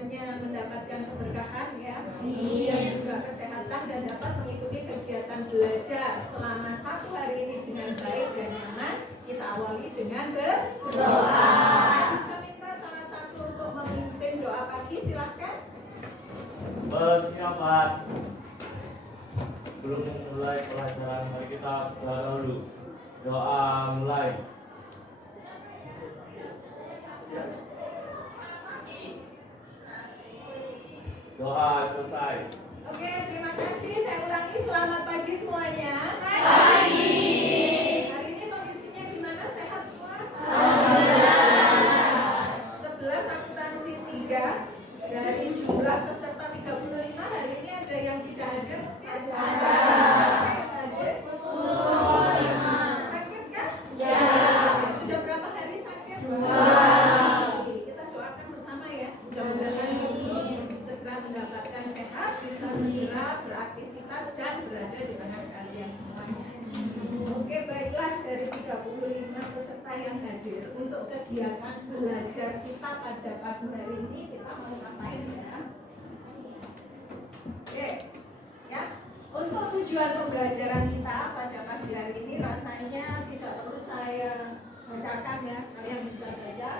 semuanya mendapatkan keberkahan ya, kemudian juga kesehatan dan dapat mengikuti kegiatan belajar selama 1 hari ini dengan baik dan nyaman. Kita awali dengan berdoa. Saya bisa minta salah satu untuk memimpin doa pagi, silahkan. Persiapan. Belum mulai pelajaran, mari kita berdoa dulu. Doa mulai. Doa selesai. Oke, terima kasih. Saya ulangi, selamat pagi semuanya. Pagi. Hari ini kondisinya gimana? Sehat semua? Alhamdulillah. 11 akuntansi 3 dari jumlah peserta 35. Hari ini ada yang tidak hadir? Ada. Sakit kan? Ya. Sudah berapa hari sakit? 2. Kita doakan bersama ya. Mudah-mudahan segera mendapatkan sehat, bisa segera beraktivitas dan berada di tengah kalian semuanya. Oke, baiklah, dari 35 peserta yang hadir untuk kegiatan belajar kita pada pagi hari ini, kita mau ngapain ya? Oke, ya. Untuk tujuan pembelajaran kita pada pagi hari ini rasanya tidak perlu saya bacakan ya, kalian bisa baca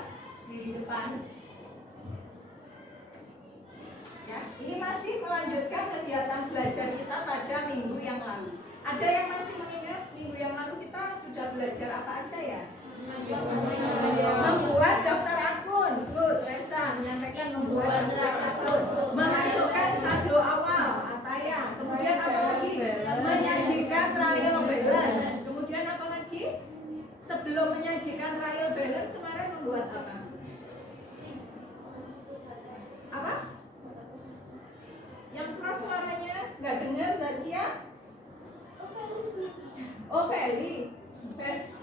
di depan. Ya, ini masih melanjutkan kegiatan belajar kita pada minggu yang lalu. Ada yang masih mengingat minggu yang lalu kita sudah belajar apa aja ya? Membuat daftar akun. Good, Resa menyampaikan membuat daftar akun. Memasukkan saldo awal, Ataya. Kemudian apa lagi? Menyajikan trial balance. Kemudian apa lagi? Sebelum menyajikan trial balance kemarin membuat apa? Apa? Yang keras suaranya nggak dengar, Zaskia? Oh, Feli.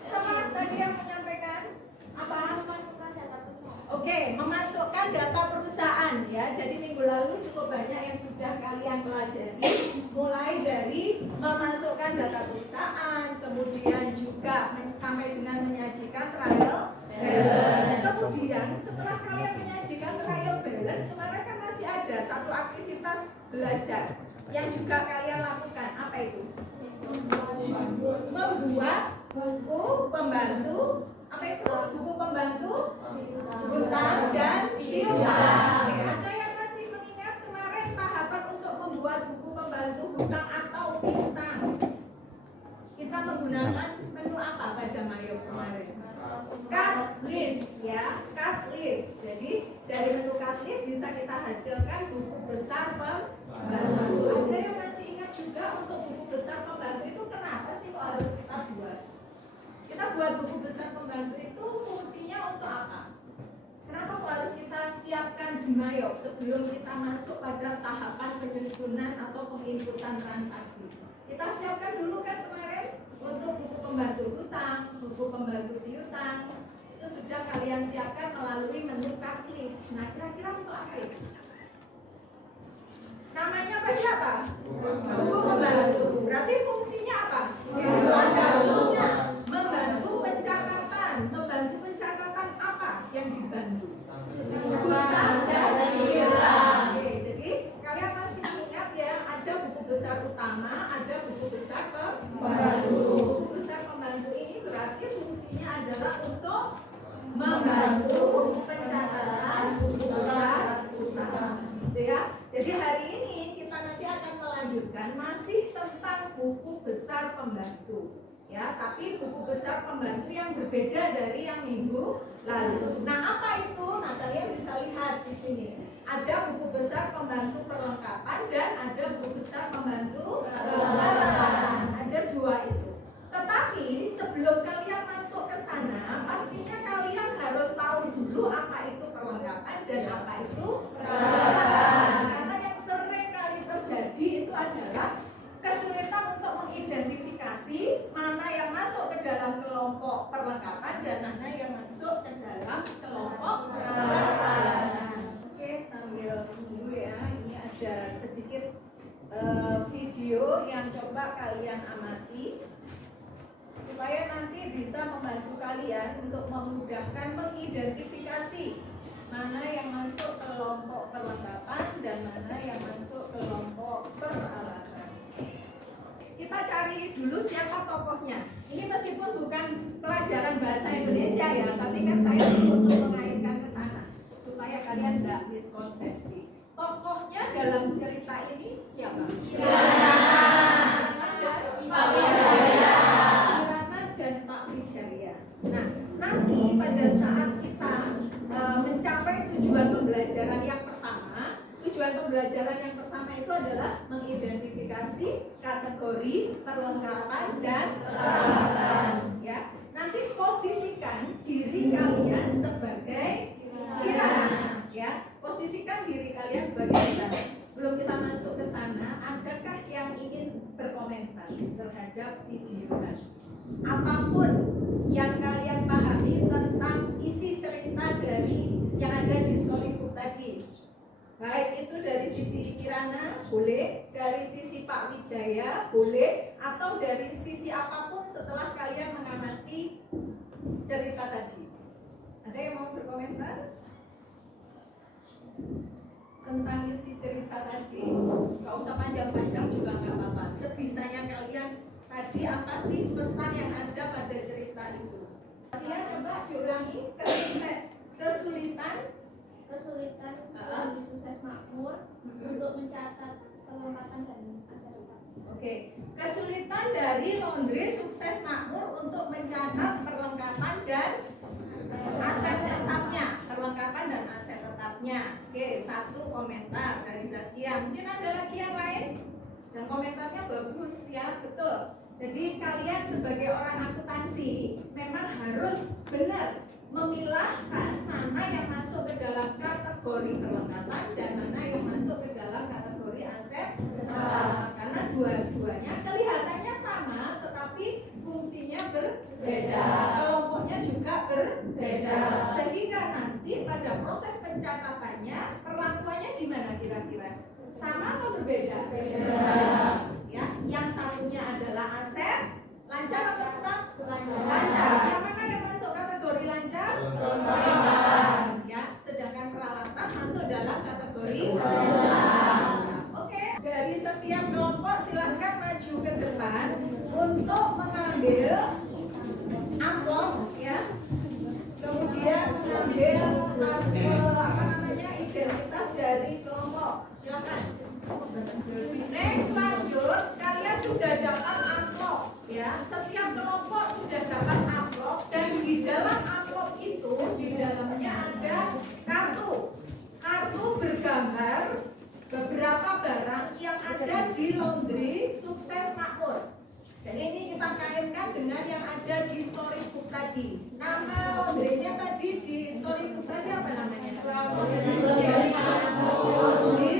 Sama tadi yang menyampaikan apa? Memasukkan data perusahaan. Oke, memasukkan data perusahaan ya. Jadi minggu lalu cukup banyak yang sudah kalian pelajari, mulai dari memasukkan data perusahaan, kemudian juga sampai dengan menyajikan trial balance. Kemudian setelah kalian menyajikan trial balance, kemarin kan masih ada satu aktivitas belajar yang juga kalian lakukan. Apa itu? Membuat buku pembantu. Apa itu? Buku pembantu hutang dan piutang. Oke, ada yang masih mengingat kemarin tahapan untuk membuat buku pembantu hutang atau piutang? Kita menggunakan menu apa pada Mayo kemarin? Cut list ya, cut list. Jadi dari menu cut list bisa kita hasilkan buku besar pembantu. Ada yang masih ingat juga untuk buku besar pembantu itu kenapa sih kok harus kita buat? Kita buat buku besar pembantu itu fungsinya untuk apa? Kenapa kok harus kita siapkan di Mayo sebelum kita masuk pada tahapan penyusunan atau penginputan transaksi? Kita siapkan dulu kan kemarin untuk buku pembantu hutang, buku pembantu piutang. Itu sudah kalian siapkan melalui menu cut list. Nah, kira-kira untuk apa itu? Namanya tadi apa? Buku pembantu. Berarti fungsinya apa? Di situ ada bukunya. Membantu pencatatan. Membantu pencatatan apa yang dibantu? Hutang dan piutang. Oke, jadi kalian masih ingat ya, ada buku besar utama, ada buku besar pembantu. Buku besar pembantu ini berarti fungsinya adalah untuk membantu pencatatan buku besar utama. Gitu ya. Jadi hari ini kita nanti akan melanjutkan masih tentang buku besar pembantu. Ya, tapi buku besar pembantu yang berbeda dari yang minggu lalu. Nah, apa itu? Nah, kalian bisa lihat di sini. Ada buku besar pembantu perlengkapan dan ada buku besar pembantu peralatan. Ada dua itu. Tetapi sebelum kalian masuk ke sana, pastinya kalian harus tahu dulu apa itu perlengkapan dan apa itu peralatan. Karena yang sering kali terjadi itu adalah kesulitan untuk mengidentifikasi mana yang masuk ke dalam kelompok perlengkapan dan mana yang masuk ke dalam kelompok peralatan. Oke, sambil tunggu ya, ini ada sedikit video yang coba kalian amati supaya nanti bisa membantu kalian untuk memudahkan mengidentifikasi mana yang masuk kelompok perlengkapan dan mana yang masuk kelompok peralatan. Kita cari dulu siapa tokohnya. Ini meskipun bukan pelajaran bahasa Indonesia ya, tapi kan saya untuk mengaitkan ke sana supaya kalian tidak miskonsepsi. Tokohnya dalam cerita ini siapa? Kirana dan Pak Wijaya. Nah, nanti pada saat kita mencapai tujuan pembelajaran yang pertama, itu adalah mengidentifikasi kategori, perlengkapan, dan peralatan. Ya, nanti posisikan diri kalian sebagai Kirana. Ya, posisikan diri kalian sebagai Kirana. Sebelum kita masuk ke sana, adakah yang ingin berkomentar terhadap video tadi? Apapun yang kalian pahami tentang isi cerita dari yang ada di storybook tadi, baik itu dari sisi Kirana boleh, dari sisi Pak Wijaya boleh, atau dari sisi apapun setelah kalian mengamati cerita tadi. Ada yang mau berkomentar tentang isi cerita tadi? Gak usah panjang-panjang juga nggak apa-apa. Sebisanya kalian tadi apa sih pesan yang ada pada cerita itu? Saya coba diulangi. Kesulitan Laundry Sukses Makmur untuk mencatat perlengkapan dan aset tetap. Oke, kesulitan dari Laundry Sukses Makmur untuk mencatat perlengkapan dan aset tetapnya. Oke, satu komentar dari Zaskia. Mungkin ada lagi yang lain? Dan komentarnya bagus ya, betul. Jadi kalian sebagai orang akuntansi memang harus benar memilahkan mana yang masuk ke dalam kategori perlengkapan dan mana yang masuk ke dalam kategori aset tetap. Karena dua-duanya kelihatannya sama tetapi fungsinya berbeda, kelompoknya juga berbeda, sehingga nanti pada proses pencatatannya perlakuannya di mana kira-kira? Sama atau berbeda? Berbeda. Ya, yang satunya adalah aset lancar atau tetap? Lancar. Yang mana yang masuk kategori lancar? Perlengkapan. Ya, sedangkan peralatan masuk dalam kategori aset. Oke, dari setiap kelompok silahkan maju ke depan untuk mengambil amplop ya. Kemudian mengambil identitas dari kelompok. Silakan. Next, lanjut. Kalian sudah dapat amplop ya. Setiap kelompok sudah dapat amplop dan di dalam amplop itu di dalamnya ada kartu. Kartu bergambar beberapa barang yang ada di Laundry Sukses Makmur. Jadi ini kita kaitkan dengan yang ada di storybook tadi. Nama laundry-nya tadi di storybook tadi apa namanya? Laundry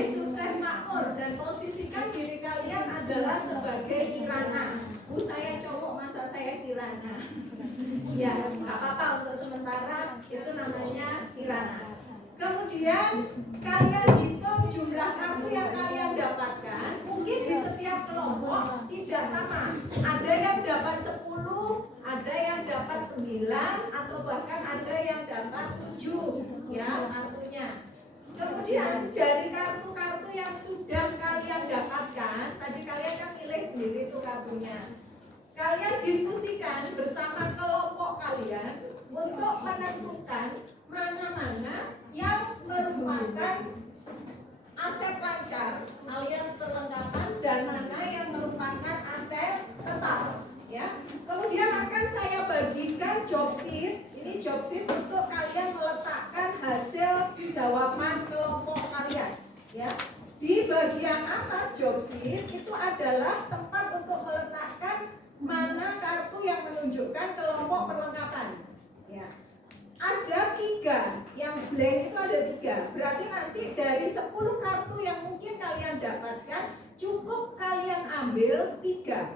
Sukses Makmur. Dan posisikan diri kalian adalah sebagai Kirana. Bu, saya cowok, masa saya Kirana? Ya, nggak apa-apa, untuk sementara itu namanya Kirana. Kemudian kalian hitung jumlah kartu yang kalian dapatkan. Mungkin di setiap kelompok tidak sama. Ada yang dapat 10, ada yang dapat 9, atau bahkan ada yang dapat 7 ya kartunya. Kemudian dari kartu-kartu yang sudah kalian dapatkan, tadi kalian kan pilih sendiri itu kartunya. Kalian diskusikan bersama kelompok kalian untuk menentukan mana-mana yang merupakan aset lancar alias perlengkapan dan mana yang merupakan aset tetap ya. Kemudian akan saya bagikan job sheet. Ini job sheet untuk kalian meletakkan hasil jawaban kelompok kalian ya. Di bagian atas job sheet itu adalah tempat untuk meletakkan mana kartu yang menunjukkan kelompok perlengkapan ya. Ada 3, yang blank itu ada 3. Berarti nanti dari 10 kartu yang mungkin kalian dapatkan, cukup kalian ambil 3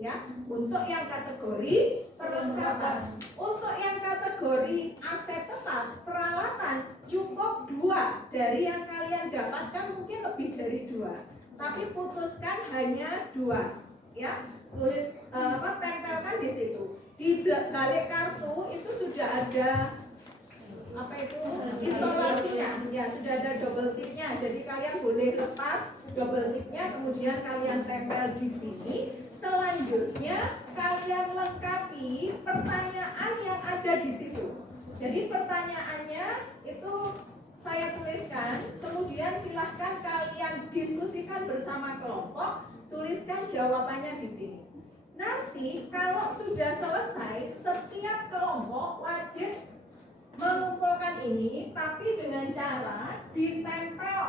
ya, untuk yang kategori perlengkapan. Untuk yang kategori aset tetap, peralatan, cukup 2 dari yang kalian dapatkan, mungkin lebih dari 2. Tapi putuskan hanya 2 ya. Tulis tempelkan di situ. Di balik kartu itu sudah ada apa itu isolasinya. Ya sudah ada double tipnya. Jadi kalian boleh lepas double tipnya, kemudian kalian tempel di sini. Selanjutnya kalian lengkapi pertanyaan yang ada di situ. Jadi pertanyaannya itu saya tuliskan, kemudian silahkan kalian diskusikan bersama kelompok, tuliskan jawabannya di sini. Nanti kalau sudah selesai, setiap kelompok wajib mengumpulkan ini, tapi dengan cara ditempel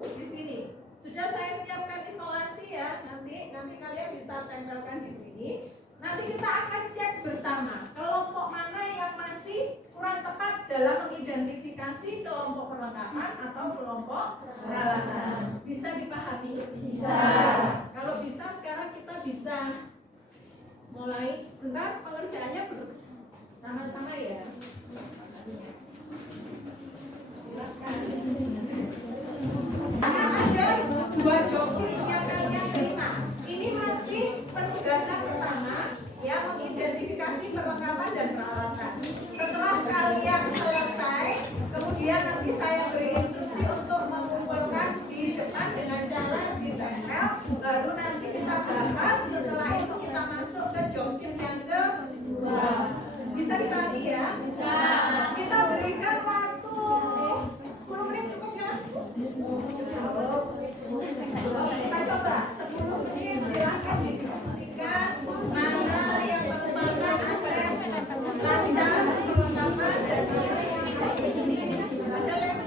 di sini. Sudah saya siapkan isolasi ya, nanti kalian bisa tempelkan di sini. Nanti kita akan cek bersama kelompok mana yang masih kurang tepat dalam mengidentifikasi kelompok perlengkapan atau kelompok peralatan. Bisa dipahami? Bisa. Kalau bisa, sekarang kita bisa mulai. Sebentar, pengerjaannya sama-sama ya. Silakan. Akan ada 2 job sheet yang kalian terima. Ini masih penugasan pertama, ya, mengidentifikasi perlengkapan dan peralatan. Setelah kalian selesai, kemudian nanti saya beri instruksi untuk mengumpulkan di depan dengan cara ditempel. Baru nanti kita bahas. Setelah itu kita masuk ke job sheet yang kedua. Bisa dipahami ya? Bisa. Kita berikan waktu 10 menit cukup ya? Cukup. Kita coba 10 menit, silahkan didiskusikan mana yang merupakan aset lancar, perlengkapan dan ada yang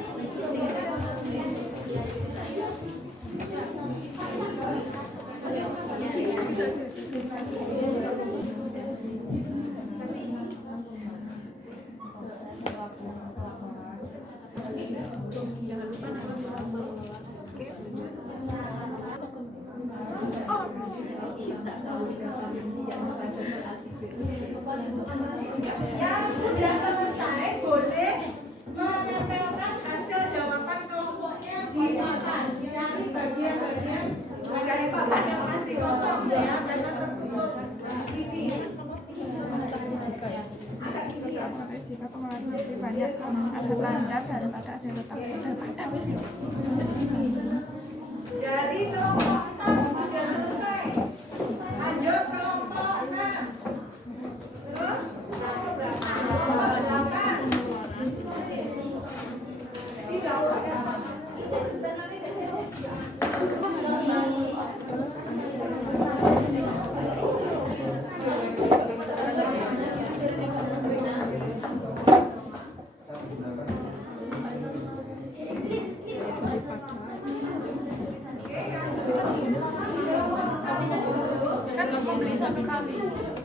yang sudah selesai boleh menempelkan hasil jawaban kelompoknya di papan. Cari bagian-bagian dari papan yang masih kosong ya, jangan tertutup TV. Agak tinggi ya. Jika pengelolaan lebih banyak aset lancar daripada aset tetap daripada Dari kelompok 4 sudah selesai. Lanjut kelompok 6. Terus kelompok berapa? Kelompok 8. Tidak ada apa.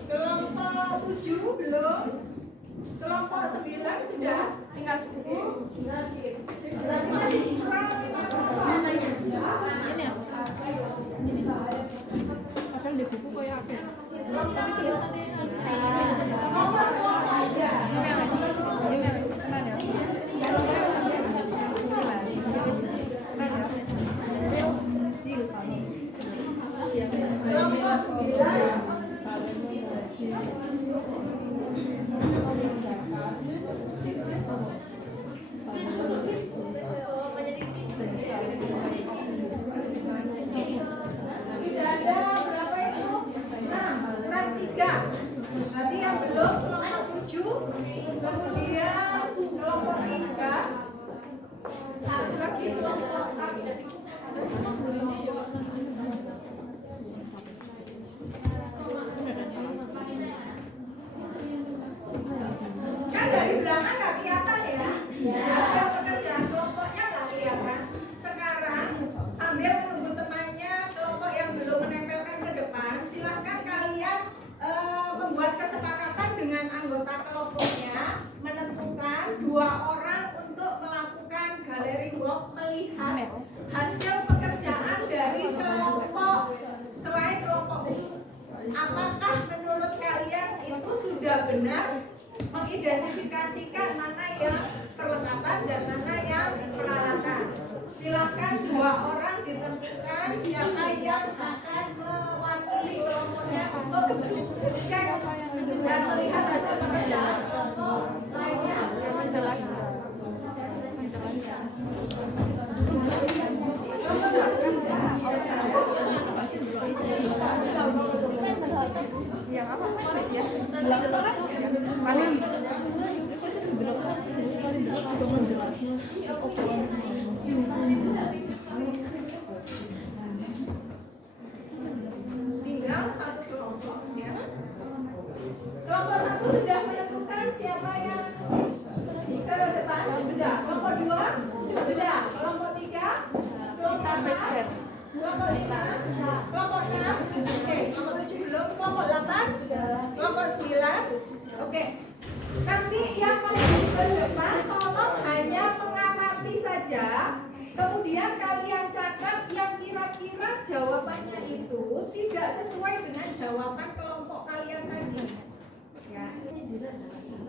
Kelompok 7 belum. Kelompok 9 sudah. Tinggal 10. Berarti masih kurang 5 kelompok. ini ya. Padahal di buku kayak apa? Tapi tulisannya Nomor kelompok aja. Kelompok 9. Sudah ada berapa itu? 6, kurang 3. Berarti yang belum kelompok 7, kemudian kelompok 3, satu lagi kelompok 1. Kan dari belakang nggak kelihatan ya? Hasil pekerjaan kelompoknya nggak kelihatan. Sekarang sambil menunggu temannya kelompok yang belum menempelkan ke depan, silahkan kalian membuat kesepakatan dengan anggota kelompoknya, menentukan 2 orang untuk melakukan galeri walk melihat hasil pekerjaan dari kelompok selain kelompok U. Apakah menurut kalian itu sudah benar mengidentifikasikan mana yang perlengkapan dan mana yang peralatan? Silahkan 2 orang ditentukan siapa yang akan mewakili kelompoknya untuk cek dan melihat hasil pekerjaan kelompok lainnya. Tinggal satu kelompok ya. Kelompok satu sudah menentukan siapa yang ke depan, sudah. Kelompok dua sudah. Kelompok tiga, kelompok empat, kelompok lima, kelompok enam, oke. Kelompok tujuh belum, kelompok delapan, kelompok sembilan, oke. Nanti yang paling di depan tolong hanya mengamati saja. Kemudian kalian catat yang kira-kira jawabannya itu tidak sesuai dengan jawaban kelompok kalian tadi. Ya.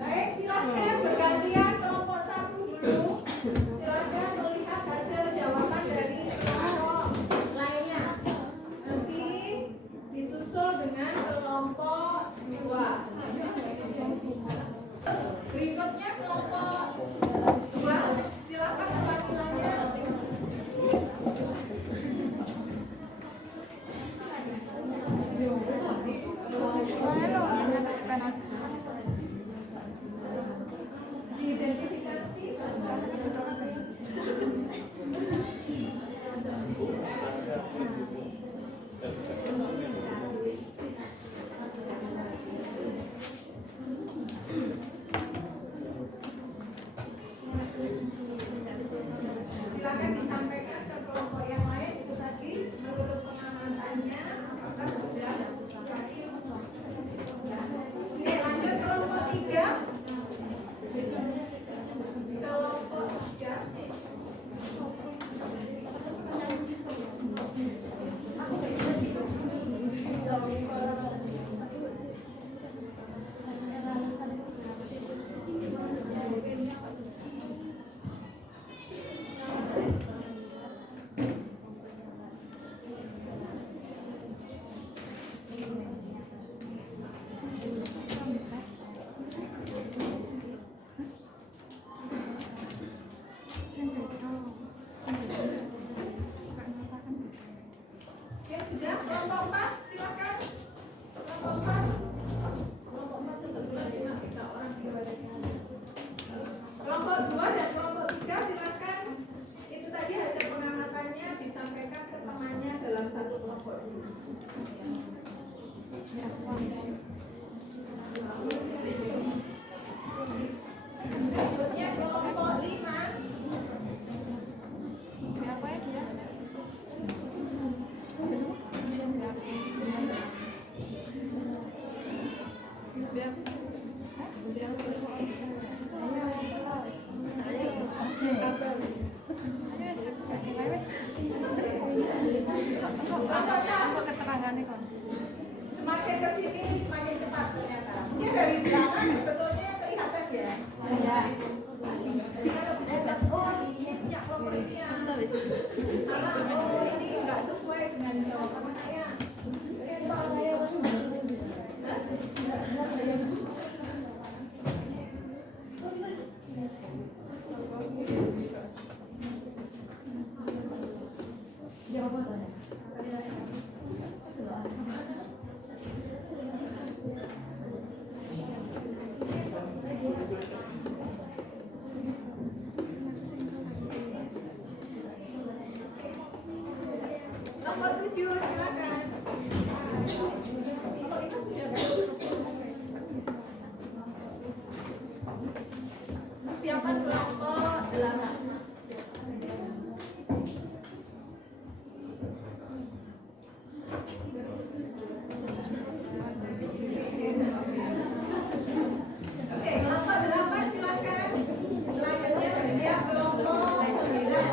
Baik, silakan bergantian kelompok satu dulu. Silakan melihat hasil jawaban dari kelompok lainnya. Nanti disusul dengan kelompok dua. Berikutnya kelompok dua. Silakan tampilannya. Identifikasi. Silakan disampaikan ke kelompok yang lain itu tadi menurut pengamatannya apakah sudah berakhir. Oke, lanjut kelompok tiga. Kelompok tiga. Ya sudah, kelompok 4 silakan. Kelompok 4. Kelompok 4 itu kebetulan 5 orang kelompok 2 dan kelompok 3 silakan. Itu tadi hasil pengamatannya disampaikan ke temannya dalam satu kelompok dulu. Berikutnya kelompok 5. Siapa ya dia? Semakin kesini semakin cepat ternyata. Mungkin dari belakang sebetulnya kelihatan ya. Kita lebih cepat. Oh, ini punya kelompok ini ya. Sama, oh ini nggak sesuai dengan jawaban saya. Nomor 7 silakan. Nomor itu sudah persiapan kelompok 8. Oke, kelompok 8 silakan. Selanjutnya bersiap kelompok 9.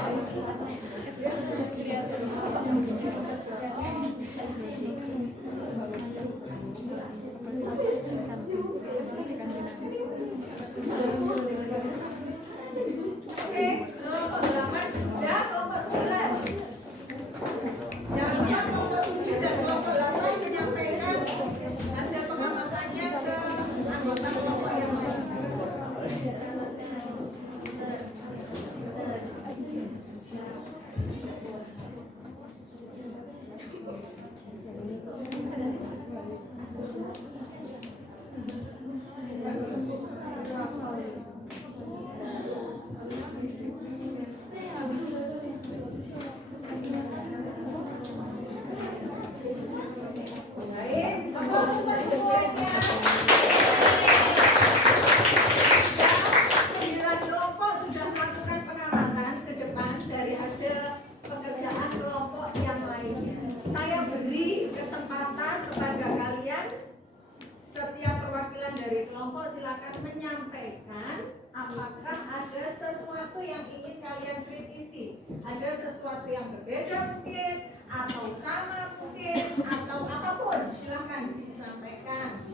dari kelompok silakan menyampaikan apakah ada sesuatu yang ingin kalian kritisi, ada sesuatu yang berbeda mungkin, atau sama mungkin, atau apapun, silakan disampaikan.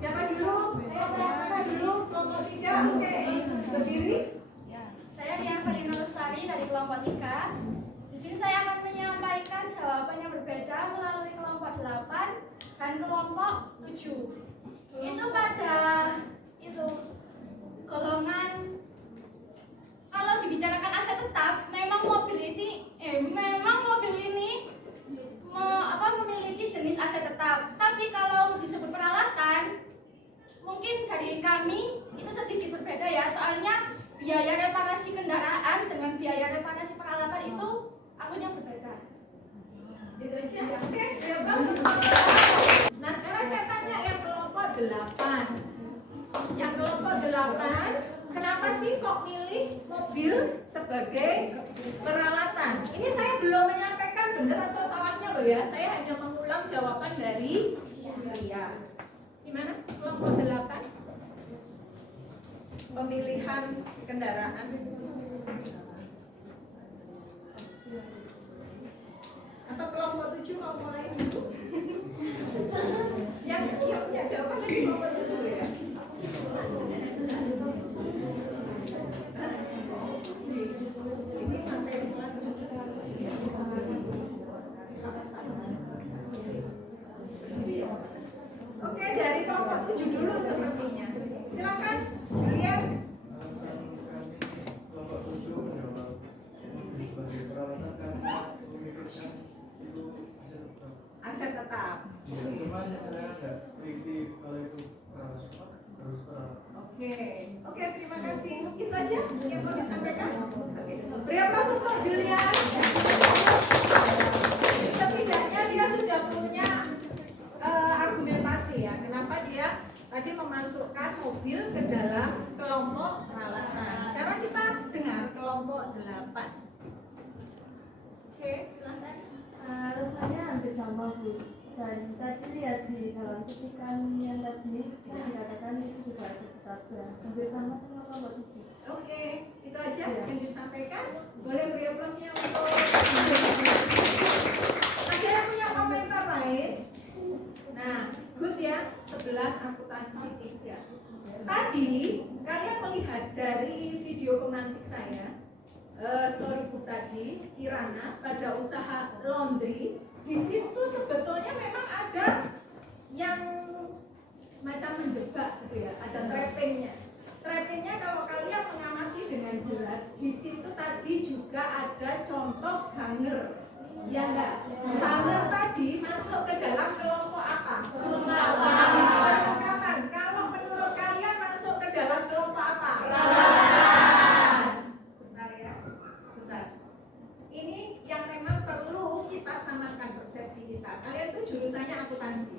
Siapa dulu? Siapa dulu? Kelompok 3, oke. Berdiri. Saya Ria Farina Lestari dari kelompok 3. Di sini saya akan menyampaikan jawaban yang berbeda melalui kelompok 8 dan kelompok 7. Itu pada golongan, kalau dibicarakan aset tetap, memang mobil ini memiliki jenis aset tetap. Tapi kalau disebut peralatan, mungkin dari kami itu sedikit berbeda ya, soalnya biaya reparasi kendaraan dengan biaya reparasi peralatan itu akunnya berbeda. Gitu aja. Oke, nah sekarang saya tanya yang kelompok 8. Yang kelompok 8, kenapa sih kok milih mobil sebagai peralatan? Ini saya belum menyampaikan benar atau salahnya loh ya. Saya hanya mengulang jawaban dari Ria. Gimana kelompok 8? Pemilihan kendaraan. Atau kelompok 7 mau mulai dulu? Yang punya jawaban dari kelompok 7 ya? Ini materi kelas. Oke, dari kelompok 7 dulu sepertinya. Silakan, Julian. Kelompok 7 menjawab sebagai peralatan karena memikirkan itu Aset tetap. ya, cuma saya nggak teliti kalau itu harus peralatan. Oke, terima kasih. Itu aja yang mau disampaikan. Oke, beri aplaus untuk Julian. Setidaknya dia sudah punya argumentasi ya. Kenapa dia tadi memasukkan mobil ke dalam kelompok peralatan. Sekarang kita dengar kelompok 8. Oke, silakan. Rasanya hampir sama Bu, dan tadi lihat di dalam petikan yang tadi kan dikatakan itu juga ada tetapnya hampir sama kelompok 7. Oke, itu aja yang disampaikan. Boleh beri aplausnya untuk. Masih ada punya komentar lain? Nah, good ya. 11 akuntansi 3. Tadi kalian melihat dari video pemantik saya, storybook tadi, Kirana pada usaha laundry. Di situ sebetulnya memang ada yang macam menjebak gitu ya, ada trappingnya. Trappingnya kalau kalian mengamati dengan jelas, di situ tadi juga ada contoh hanger. Ya enggak? Hanger tadi masuk ke dalam kelompok apa? Perlengkapan. Kalau menurut kalian masuk ke dalam kelompok apa? Sebentar ya. Sebentar. Ini yang memang perlu kita samakan persepsi kita. Kalian tuh jurusannya akuntansi.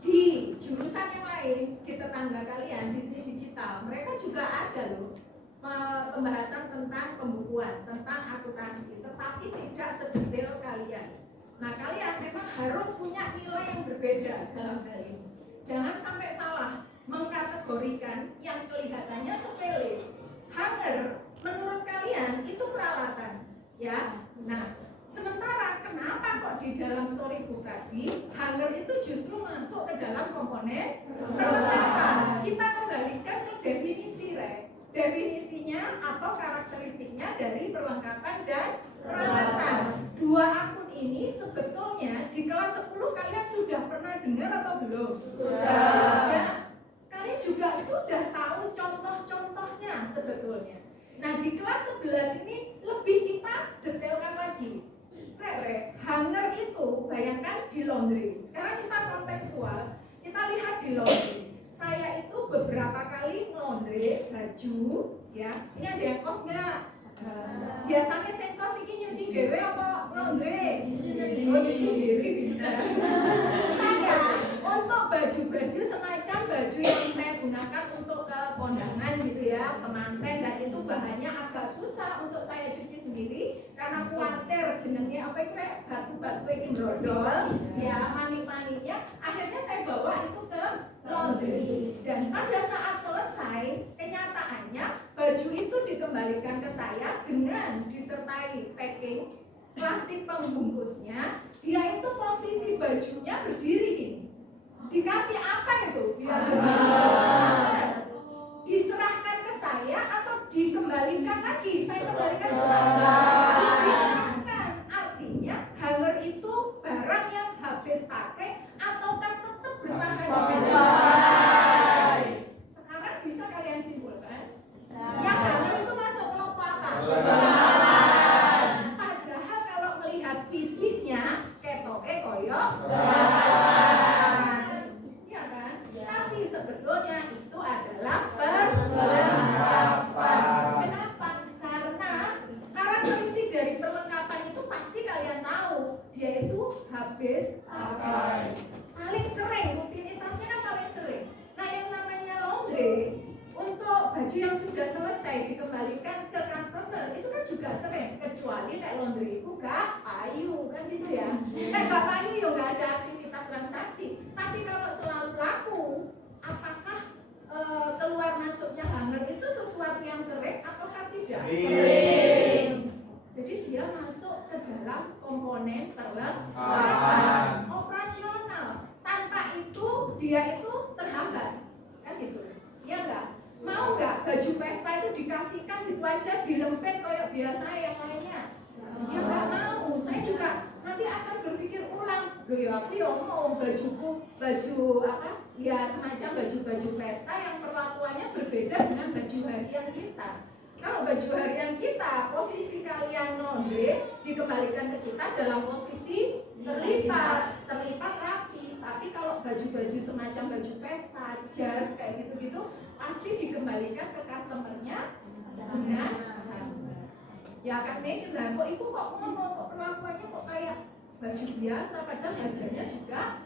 Di jurusan yang lain, di tetangga kalian, bisnis digital, mereka juga ada loh pembahasan tentang pembukuan, tentang akuntansi, tetapi tidak sedetail kalian. Nah, kalian memang harus punya nilai yang berbeda dalam hal ini. Jangan sampai salah mengkategorikan yang kelihatannya sepele. Hanger, menurut kalian itu peralatan, ya. Nah, sementara kenapa kok di dalam storybook tadi hanger itu justru masuk ke dalam komponen perlengkapan? Kita kembalikan ke definisi, definisinya atau karakteristiknya dari perlengkapan dan peralatan. Dua akun ini sebetulnya di kelas 10 kalian sudah pernah dengar atau belum? Sudah. Kalian juga sudah tahu contoh-contohnya sebetulnya. Nah, di kelas 11 ini lebih kita detailkan lagi. Hanger itu bayangkan di laundry. Sekarang kita kontekstual, kita lihat di laundry. Saya itu beberapa kali laundry baju, ya. Ini ada yang kos nggak? Biasanya saya kos ini nyuci dewe apa laundry? Nyuci sendiri. Saya untuk baju-baju semacam baju yang saya gunakan untuk ke kondangan gitu ya, kemanten, dan itu bahannya agak susah untuk saya cuci sendiri. karena kuatir jenenge apa itu rek batu-batu iki ndrodol ya mani-maninya akhirnya saya bawa itu ke laundry dan pada saat selesai kenyataannya baju itu dikembalikan ke saya dengan disertai packing plastik pembungkusnya. Dia itu posisi bajunya berdiri ini. Dikasih apa itu? Diserahkan ke saya atau dikembalikan lagi? Saya kembalikan ke saya. Diserahkan. Artinya hanger itu barang yang habis pakai ataukah tetap bertahan habis pakai? Sekarang bisa kalian simpulkan? Yang hanger itu masuk kelompok apa? Padahal kalau melihat fisiknya ketoke koyo iya kan? Tapi sebetulnya itu adalah perlengkapan. Kenapa? Karena karakteristik dari perlengkapan itu pasti kalian tahu dia itu habis pakai. Paling sering rutinitasnya kan paling sering. Nah yang namanya laundry untuk baju yang sudah selesai dikembalikan ke customer itu kan juga sering, kecuali kayak laundry itu gak payu kan gitu ya. Gak payu ya gak ada aktivitas transaksi. Tapi kalau selalu laku, apakah keluar masuknya hanger itu sesuatu yang sering ataukah tidak? Sering. Jadi dia masuk ke dalam komponen perlengkapan operasional. Tanpa itu dia itu terhambat kan gitu. Iya enggak? Mau nggak baju pesta itu dikasihkan gitu aja dilempet kayak biasa yang lainnya? Ya nggak mau. Saya juga nanti akan berpikir ulang. Loh ya aku ya mau bajuku baju apa? Ya semacam baju-baju pesta yang perlakuannya berbeda dengan baju harian kita. Kalau baju harian kita posisi kalian laundry dikembalikan ke kita dalam posisi terlipat rapi. Tapi kalau baju-baju semacam baju pesta, jas kayak gitu-gitu pasti dikembalikan ke customernya dengan ya kan nih lah kok itu kok ngono kok perlakuannya kok kayak baju biasa padahal harganya juga.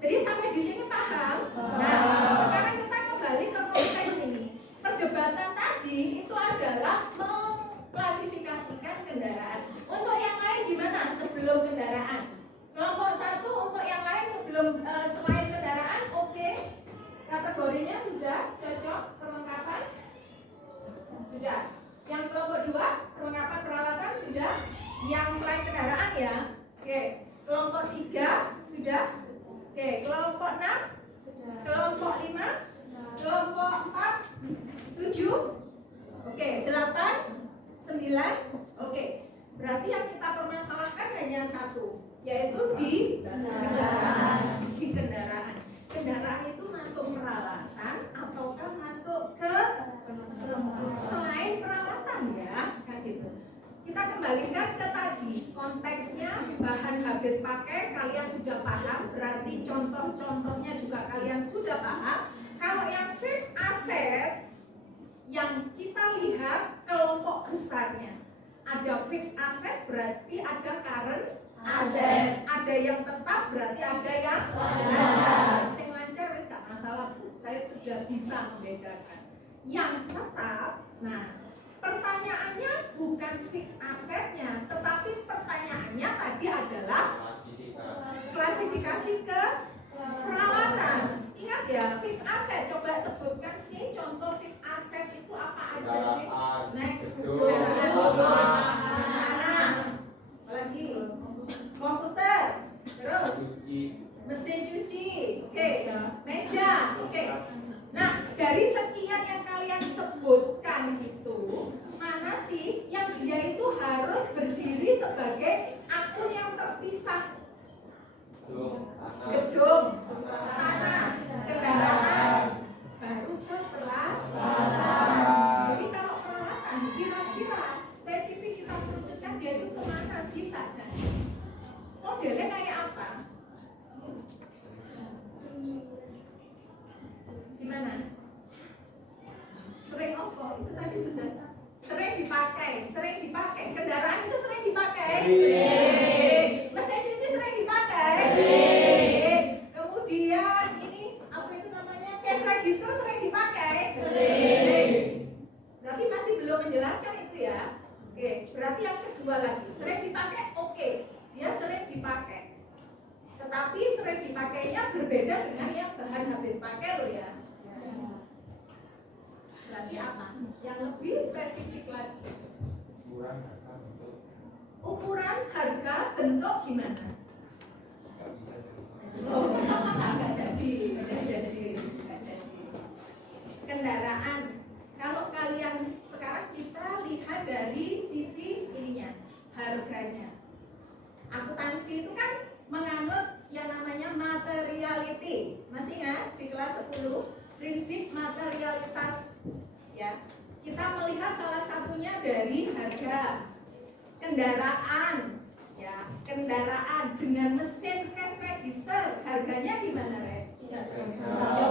Jadi sampai di sini paham? Nah sekarang kita kembali ke konteks ini. Perdebatan tadi itu adalah mengklasifikasikan kendaraan. Untuk yang lain gimana sebelum kendaraan? Kelompok satu untuk yang lain sebelum selain kendaraan oke. Kategorinya sudah cocok perlengkapan? Sudah. Yang kelompok 2 perlengkapan peralatan sudah. Yang selain kendaraan ya. Oke. Kelompok 3 sudah. Oke. Kelompok 6, kelompok 5, kelompok 4, 7. Oke. 8, 9. Oke. Berarti yang kita permasalahkan hanya satu, yaitu di kendaraan. Di kendaraan. Kendaraan itu masuk peralatan ataukah masuk ke selain peralatan ya kan gitu. Kita kembalikan ke tadi konteksnya bahan habis pakai kalian sudah paham, berarti contoh-contohnya juga kalian sudah paham. Kalau yang fixed asset yang kita lihat kelompok besarnya ada fixed asset berarti ada current asset, ada yang tetap berarti ada yang lancar. Sing lancar wis gak masalah Bu, saya sudah bisa membedakan. Yang tetap, nah pertanyaannya bukan fixed asetnya, tetapi pertanyaannya tadi adalah klasifikasi ke peralatan. Ingat ya, fixed asset, coba sebutkan sih contoh fixed asset itu apa aja sih? Next, lagi komputer, terus mesin cuci, oke, meja, oke. Nah, dari sekian yang kalian sebutkan itu, mana sih yang dia itu harus berdiri sebagai akun yang terpisah? Gedung, tanah, kendaraan, baru ke peralatan. Jadi kalau peralatan, kira-kira spesifik kita kerucutkan dia itu kemana sih saja? Modelnya kayak apa? Gimana? Sering apa? Itu tadi sudah sering dipakai. Kendaraan itu sering dipakai. Mesin cuci sering dipakai. Kemudian ini apa itu namanya? Cash register sering dipakai. Berarti masih belum menjelaskan itu ya. Oke, berarti yang apa? Yang lebih spesifik lagi. Ukuran, harga, bentuk gimana? Oh, nggak jadi. Kendaraan. Kalau kalian sekarang kita lihat dari sisi ininya, harganya. Akuntansi itu kan menganut yang namanya materiality. Masih ingat di kelas 10 prinsip materialitas ya. Kita melihat salah satunya dari harga. Kendaraan ya, kendaraan dengan mesin cash register harganya gimana, Re? Ya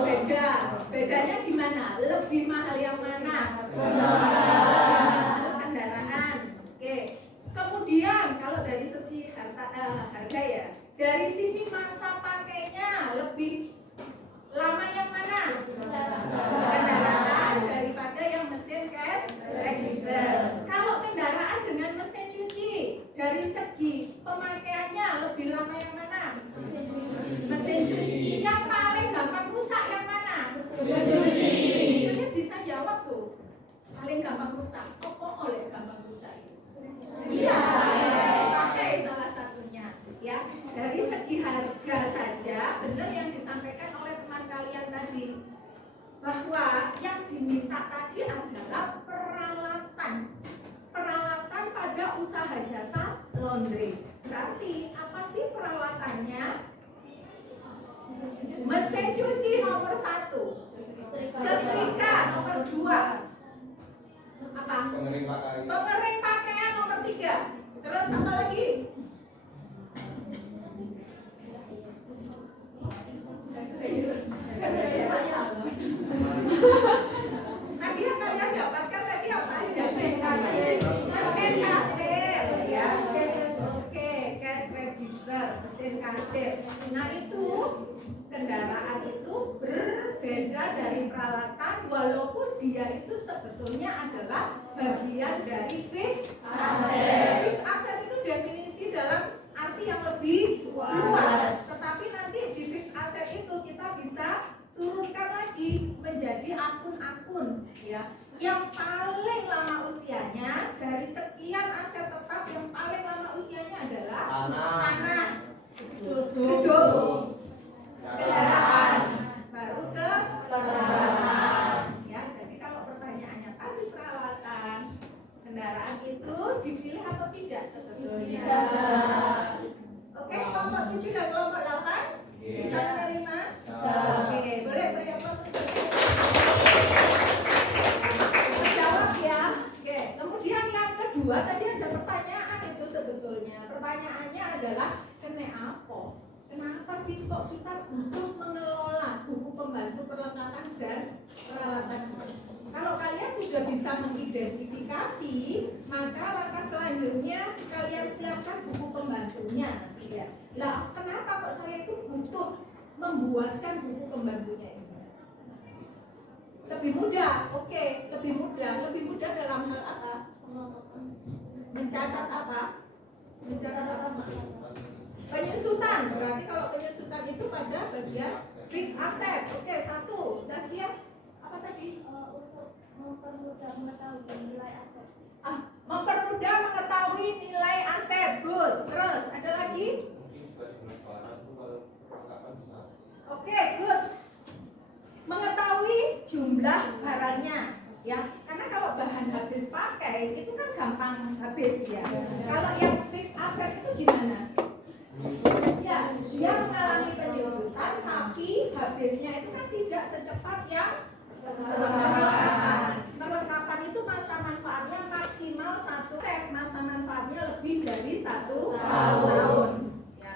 beda. Bedanya gimana? Lebih mahal yang mana? Kendaraan. Oke. Kemudian kalau dari sisi harga ya, dari sisi masa pakainya lebih lama yang mana? Kendaraan daripada yang mesin cash register. Kalau kendaraan dengan mesin cuci, dari segi pemakaiannya lebih lama yang mana? Mesin cuci. Yang paling gampang rusak yang mana? Mesin cuci. Kalian bisa jawab tuh. Paling gampang rusak. Apa oleh gampang rusak itu? Iya, pakai salah satunya. Ya, dari segi harga saja benar yang disampaikan oleh teman kalian tadi, bahwa yang diminta tadi adalah peralatan pada usaha jasa laundry. Berarti apa sih peralatannya? Mesin cuci nomor 1, setrika nomor 2, apa? Pengering pakaian nomor 3. Terus apa lagi? Tadi yang kalian dapatkan tadi apa aja? Mesin kasir, ya. Oke, cash register, mesin kasir. Nah itu kendaraan itu berbeda dari peralatan, walaupun dia itu sebetulnya adalah bagian dari fixed asset. Fixed asset itu definisi dalam arti yang lebih luas. Tetapi nanti di fixed asset itu kita bisa turunkan lagi menjadi akun-akun ya, yang paling lama usianya dari sekian aset tetap, yang paling lama usianya adalah tanah, gedung, kendaraan, baru ke peralatan ya. Jadi kalau pertanyaannya tadi peralatan, kendaraan itu dipilih atau tidak sebetulnya? Oke, kelompok 7 dan kelompok 8 bisa menerima? Oke, boleh beri aplaus untuk menjawab ya. Oke, kemudian yang kedua tadi ada pertanyaan itu sebetulnya. Pertanyaannya adalah kenapa sih kok kita butuh mengelola buku pembantu perlengkapan dan peralatan? Kalau kalian sudah bisa mengidentifikasi, maka langkah selanjutnya kalian siapkan buku pembantunya nanti ya. Lah, kenapa kok saya itu butuh membuatkan buku pembantunya ini? Lebih mudah, oke, lebih mudah dalam hal apa? Mencatat apa? Mencatat apa? Penyusutan. Berarti kalau penyusutan itu pada bagian fixed asset. Oke, 1. Zaskia, apa tadi? Untuk mempermudah mengetahui nilai aset. Mempermudah mengetahui nilai aset. Good. Terus ada lagi? Oke, good. Mengetahui jumlah barangnya, ya. Karena kalau bahan habis pakai itu kan gampang habis ya. Kalau yang fixed asset itu gimana? Ya, dia mengalami penyusutan, tapi habisnya itu kan tidak secepat yang perlengkapan. Perlengkapan itu masa manfaatnya maksimal 1 tahun, masa manfaatnya lebih dari 1 tahun. Ya.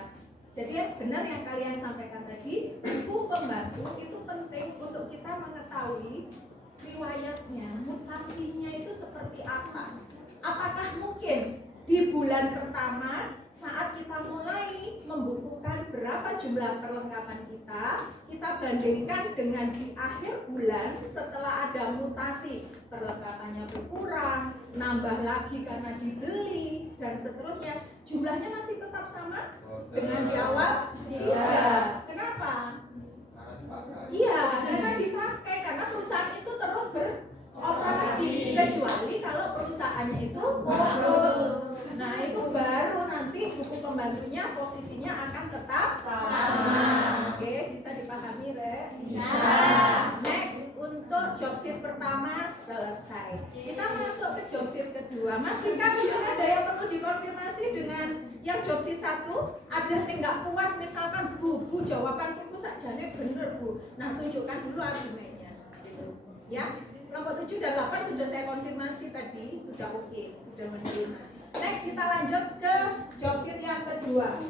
Jadi yang benar yang kalian sampaikan tadi, buku pembantu itu penting untuk kita mengetahui riwayatnya, mutasinya itu seperti apa. Apakah mungkin di bulan pertama saat kita mulai membukukan berapa jumlah perlengkapan kita bandingkan dengan di akhir bulan setelah ada mutasi, perlengkapannya berkurang, nambah lagi karena dibeli, dan seterusnya, jumlahnya masih tetap sama dengan di awal? Iya. Kenapa? Iya, karena dipakai, karena perusahaan itu terus beroperasi. pembantunya posisinya akan tetap sama. Oke, bisa dipahami, Rek? Bisa. Next, untuk job sheet pertama selesai. Kita masuk ke job sheet kedua. Masihkah belum ada yang perlu dikonfirmasi dengan yang job sheet 1? Ada sih nggak puas, misalkan bu jawabanku itu sakjane bener bu. Nah, tunjukkan dulu argumennya. Gitu. Ya, kelompok 7 dan 8 sudah saya konfirmasi tadi, sudah oke, sudah menerima. Next, kita lanjut ke job sheet yang kedua.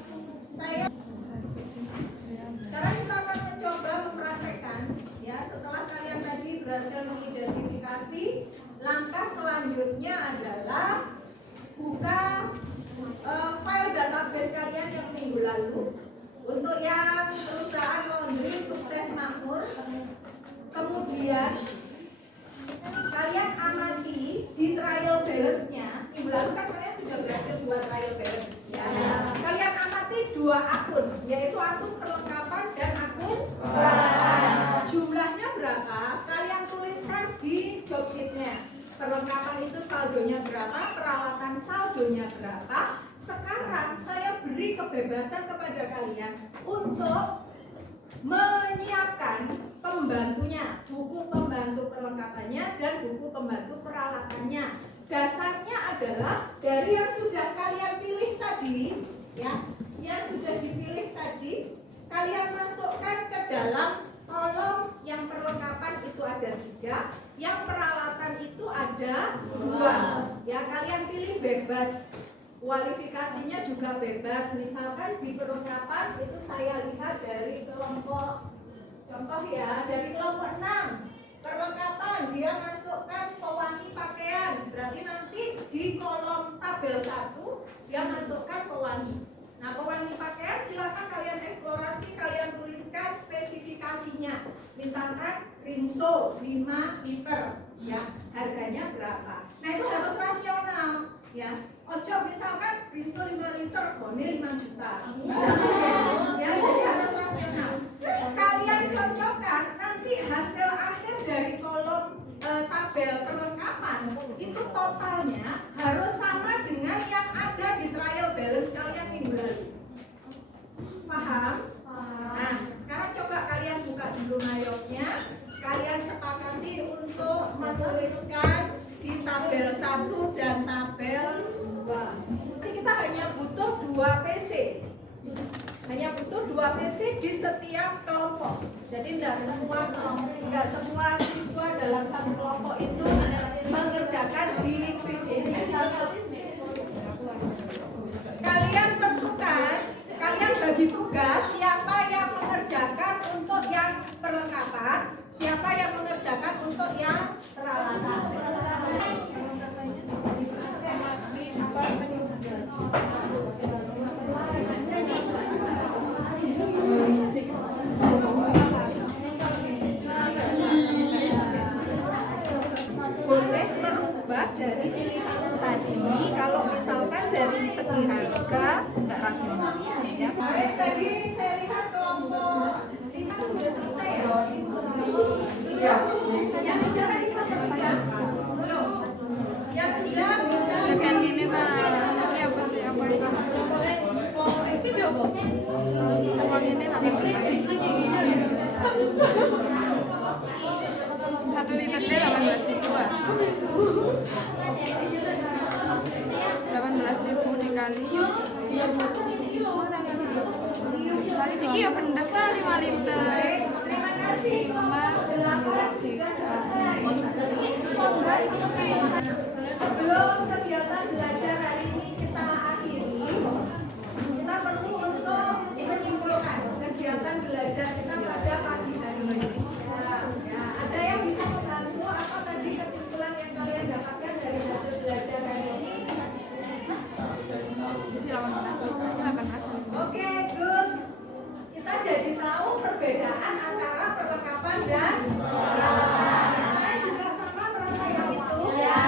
Sekarang kita akan mencoba mempraktekkan, ya, setelah kalian tadi berhasil mengidentifikasi, langkah selanjutnya adalah buka file database kalian yang minggu lalu. Untuk yang perusahaan laundry sukses makmur, kemudian kalian amati di trial balance-nya. Minggu lalu kan kalian sudah berhasil buat trial balance, ya. Kalian amati 2 akun, yaitu akun perlengkapan dan akun peralatan. Jumlahnya berapa? Kalian tuliskan di job sheet-nya. Perlengkapan itu saldonya berapa, peralatan saldonya berapa. Sekarang saya beri kebebasan kepada kalian untuk menyiapkan pembantunya, buku pembantu perlengkapannya dan buku pembantu peralatannya. Dasarnya adalah dari yang sudah kalian pilih tadi, ya, yang sudah dipilih tadi, kalian masukkan ke dalam kolom. Yang perlengkapan itu ada 3, yang peralatan itu ada 2. Ya, kalian pilih bebas. Kualifikasinya juga bebas. Misalkan di perlengkapan itu saya lihat dari kelompok, contoh ya, dari kelompok 6. Perlengkapan dia masukkan pewangi pakaian, berarti nanti di kolom tabel 1 dia masukkan pewangi. Nah, pewangi pakaian silakan kalian eksplorasi, kalian tuliskan spesifikasinya. Misalkan Rinso 5 liter, ya, harganya berapa. Nah, itu harus rasional, ya. Ojo misalkan Rinso 5 liter, bone 5 juta. Ya, jadi harus rasional. Kalian cocokkan nanti hasil akhir dari kolom tabel perlengkapan itu totalnya harus sama dengan yang ada di trial balance kalian minggu lalu. Paham? Nah, sekarang coba kalian buka dulu mayoknya. Kalian sepakati untuk menuliskan di tabel 1 dan tabel 2. Nanti kita hanya butuh 2 PC. Hanya butuh 2 PC di setiap kelompok. Jadi tidak semua siswa dalam satu kelompok itu mengerjakan di PC ini. Kalian tentukan, kalian bagi tugas siapa yang mengerjakan untuk yang perlengkapan, siapa yang mengerjakan untuk yang peralatan. Boleh merubah dari pilihan tadi kalau misalkan dari segi harga nggak rasional, ya. Baik, tadi saya lihat kelompok 5 sudah selesai ya. Iya. Yang sudah tadi kelompok 3 belum. Yang sudah bisa. Yang ini pak, ini apa sih apa itu? Kelompok ini apa? Uang ini lah. 1 liter dia 18.000 ah. 18.000 dikali. Iki ya pendak lah 5 liter. Terima kasih. Kelompok 8 sudah selesai. Sebelum kegiatan belajar hari ini kita akhiri, kita perlu untuk menyimpulkan kegiatan belajar kita pada pagi hari ini. Ya, ada yang bisa membantu apa tadi kesimpulan yang kalian dapatkan dari hasil belajar hari ini? Isi 18. Oke, good. Kita jadi tahu perbedaan antara perlengkapan dan peralatan. Kalian juga sama merasakan itu? Ya.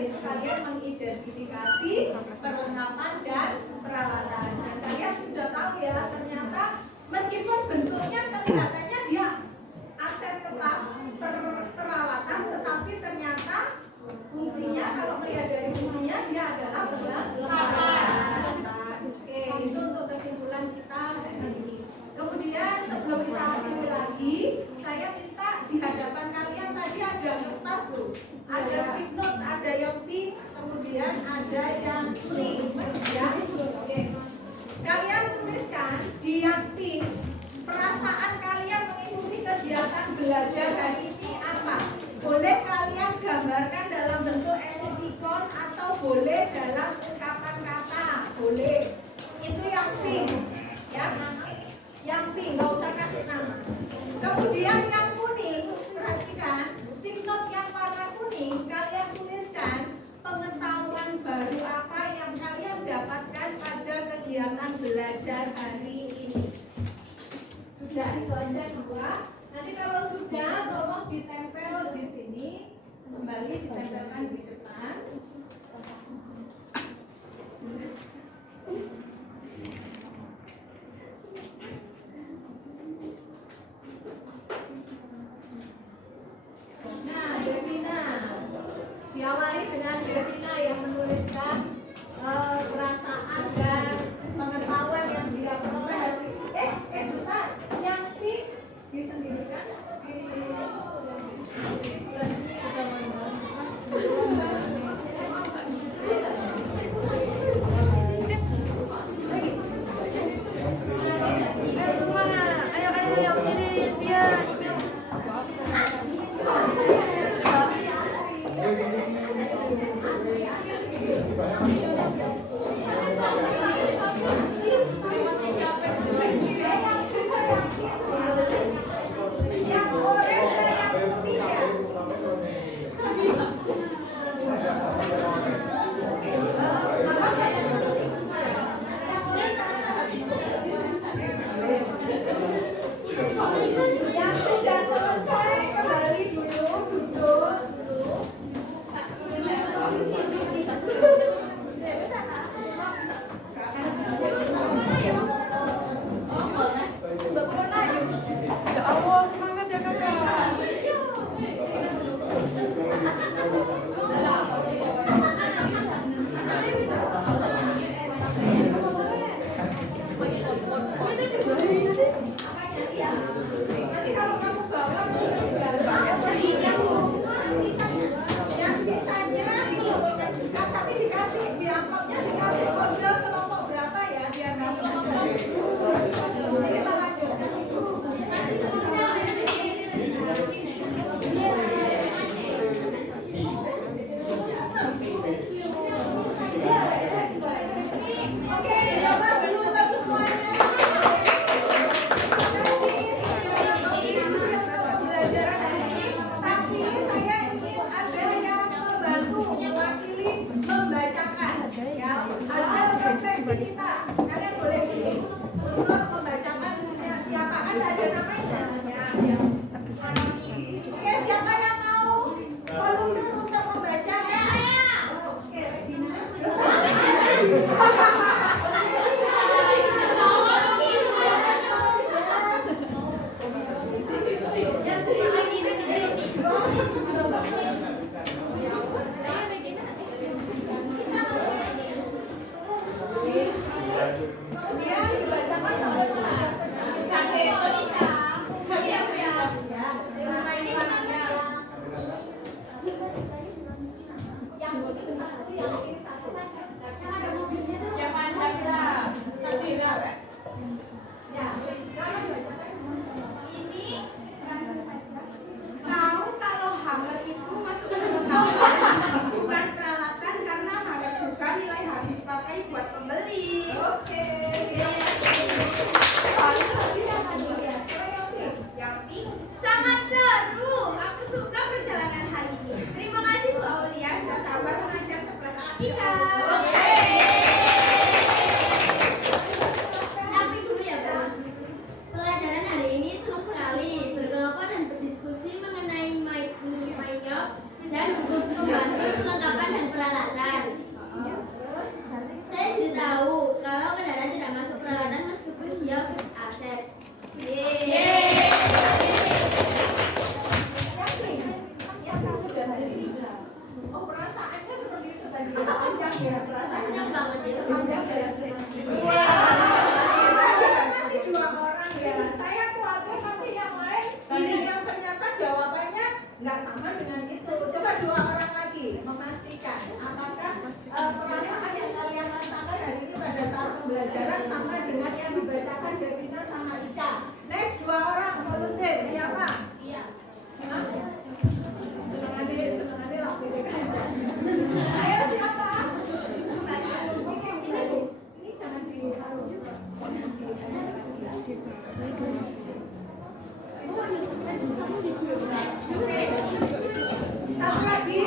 yaitu kalian mengidentifikasi perlengkapan dan peralatan. Dan kalian sudah tahu ya, ternyata meskipun bentuknya kelihatannya dia aset tetap peralatan, tetapi ternyata fungsinya, kalau melihat dari fungsinya, dia adalah perlengkapan. Oke, itu untuk kesimpulan kita hari ini. Kemudian sebelum kita akhiri lagi, saya minta di hadapan kalian tadi ada kertas tuh, ada stick note, ada yang pink, kemudian ada yang kuning, ya. Oke. Kalian tuliskan di yang pink, perasaan kalian mengikuti kegiatan belajar hari ini apa? Boleh kalian gambarkan dalam bentuk emoticon atau boleh dalam ungkapan kata, boleh. Itu yang pink, ya. Yang pink, nggak usah kasih nama. Kemudian yang kuning, perhatikan, stick note yang warna kuning, kalian tuliskan pengetahuan baru apa yang kalian dapatkan pada kegiatan belajar hari ini. Sudah, itu aja dua. Nanti kalau sudah, tolong ditempel di sini, kembali ditempelkan di depan. Nah, Devina, diawali dengan Devina yang menuliskan perasaan dan pengetahuan yang dia peroleh. Sebentar, yang pink disendirikan di sebelah sini ada mana? Panjang ya, Panjang banget ya. Panjang ya. Wah, masih 2 orang ya. Saya khawatir nanti yang lain ini yang ternyata jawabannya nggak sama dengan itu. Coba 2 orang lagi memastikan apakah perasaan yang kalian rasakan hari ini pada saat pembelajaran sama dengan yang dibacakan Devina sama Ica. Next 2 orang volunteer siapa? Iya. Hah? Senang ade lakuin aja. Ayo siapa? Ini jangan ditaruh. Satu lagi.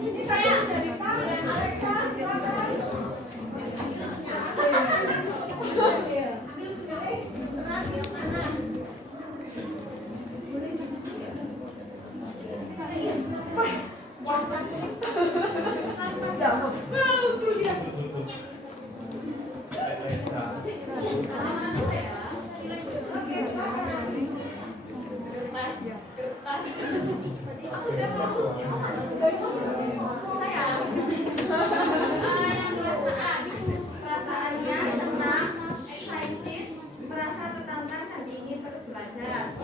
Ini saya dari Pak Alexa, silakan. Serat yang mana? Wah, oke, silakan. Kertas. Aku siapa? Saya. Yang perasaannya senang, excited, merasa tertantang dan ingin terus belajar.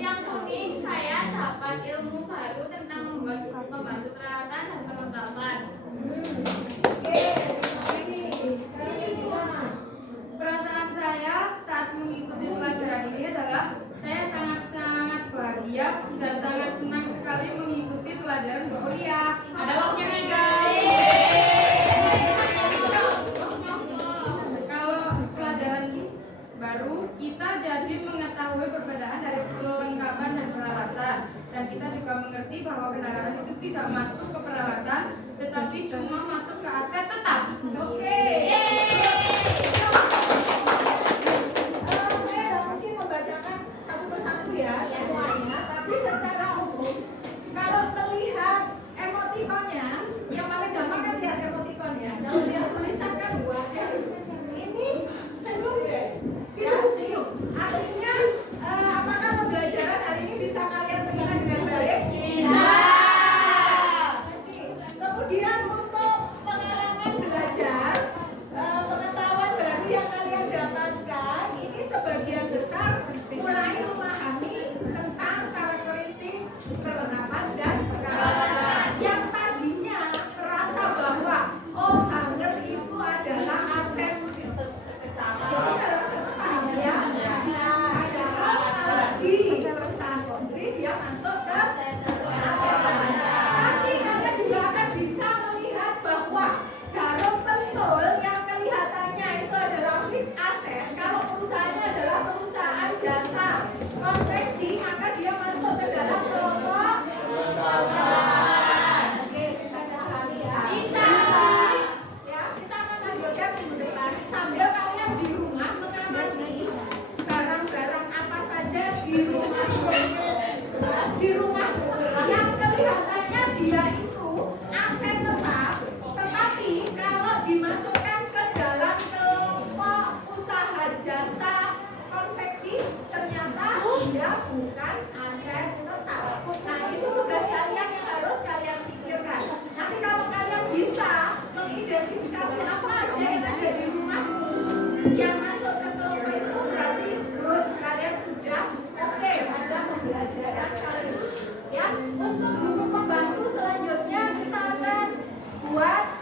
Yang unik, saya dapat ilmu baru tentang membantu peralatan dan perlengkapan. Perasaan saya saat mengikuti pelajaran ini adalah saya sangat-sangat bahagia dan sangat senang sekali mengikuti pelajaran kuliah. Ada waktunya nih guys. Kalau pelajaran baru, kita jadi mengetahui perbedaan dari perlengkapan dan peralatan, dan kita juga mengerti bahwa kendaraan itu tidak masuk ke peralatan, tetapi cuma masuk ke aset tetap. Oke. Saya mungkin membacakan satu persatu ya semuanya, tapi secara umum kalau melihat emotikonnya, yang paling gampang kan lihat emotikonnya. Kalau lihat tulisan kan 2 R. Ini senyum deh. Ya, senyum. Artinya apakah pembelajaran hari ini bisa kalian terima dengan baik? Bisa. Kemudian untuk pengalaman belajar, pengetahuan baru yang kalian dapatkan ini sebagian besar mulai memahami tentang karakteristik perlengkapan dan peralatan yang tadinya terasa bahwa oh hanger itu adalah aset ya. Padahal kalau di perusahaan laundry dia masuk ke aset peralatan. Nanti kalian juga akan bisa melihat bahwa jarum pentul yang kelihatannya itu adalah fix asset. Kalau perusahaannya adalah perusahaan jasa konveksi, maka dia masuk ke dalam kelompok perlengkapan. Oke, bisa dipahami ya? Bisa. Ya, kita akan lanjutkan minggu depan sambil kalian di rumah mengamati barang-barang apa saja di rumah yang kelihatannya dia itu aset tetap, tetapi kalau dimasukkan ke dalam kelompok usaha jasa konveksi ternyata dia bukan aset tetap. Nah, itu tugas kalian yang harus kalian pikirkan. Nanti kalau kalian bisa mengidentifikasi apa aja yang ada di rumah yang masuk ke kelompok itu, berarti good, kalian sudah oke pada pembelajaran kali ini. Ya, untuk buku pembantu selanjutnya kita akan buat